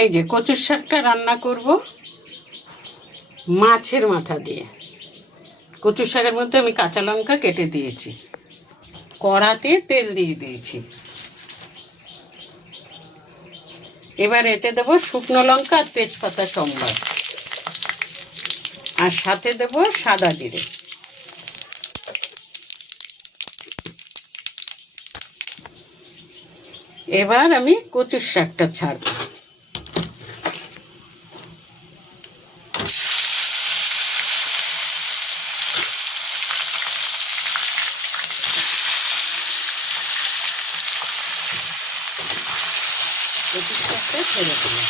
এই যে কচুর শাকটা রান্না করব মাছের মাথা দিয়ে। কচুর শাকের মধ্যে আমি কাঁচা লঙ্কা কেটে দিয়েছি, কড়াতে তেল দিয়ে দিয়েছি। এবার এতে দেবো শুকনো লঙ্কা আর তেজপাতা সম্বার, আর সাথে দেবো সাদা জিরে। এবার আমি কচুর শাকটা ছাড়বো। কচুর শাকটা ছেড়ে দিলাম।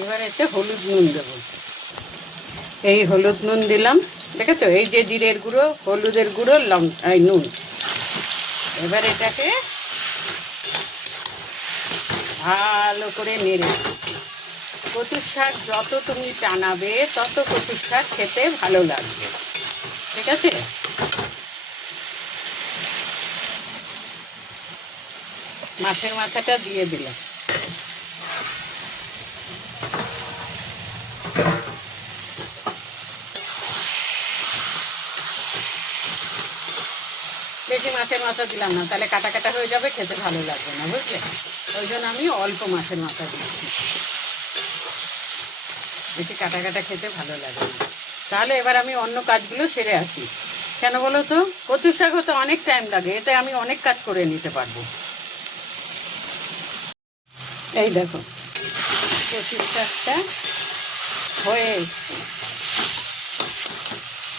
এবার এতে হলুদ নুন দেবো। এই হলুদ নুন দিলাম, দেখেছো? এই যে জিরের গুঁড়ো, হলুদের গুঁড়ো, লঙ্কা, নুন। এবার এটাকে ভালো করে নেড়ে, কচুর শাক যত তুমি টানাবে তত কচুর শাক খেতে ভালো লাগবে, ঠিক আছে? মাছের মাথাটা দিয়ে দিলাম। বেশি মাছের মাথা দিলাম না, তাহলে কাটা কাটা হয়ে যাবে, খেতে ভালো লাগবে না, বুঝলে? ওই জন্য আমি অল্প মাছের মাথা দিয়েছি, বেশি কাটা কাটা খেতে ভালো লাগে না। তাহলে এবার আমি অন্য কাজগুলো সেরে আসি। কেন বলো তো? কচুর শাক হতে অনেক টাইম লাগে, এতে আমি অনেক কাজ করে নিতে পারবো। এই দেখো কচুর শাকটা হয়ে এসছে।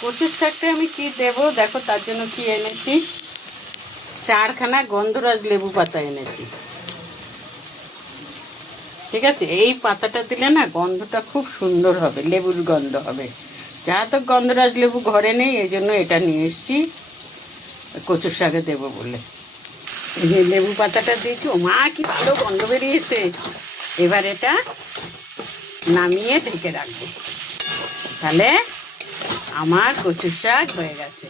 কচুর শাকটা আমি কি দেবো দেখো, তার জন্য কি এনেছি, 4খানা গন্ধরাজ লেবু পাতা এনেছি, ঠিক আছে? এই পাতাটা দিলে না গন্ধটা খুব সুন্দর হবে, লেবুর গন্ধ হবে। যা তো গন্ধরাজ লেবু ঘরে নেই, এই জন্য এটা নিয়ে এসছি কচুর শাকে দেবো বলে। এই যে লেবু পাতাটা দিয়েছি, ও মা কি ভালো গন্ধ বেরিয়েছে। এবার এটা নামিয়ে ঢেকে রাখবো, তাহলে আমার কচুর শাক হয়ে গেছে।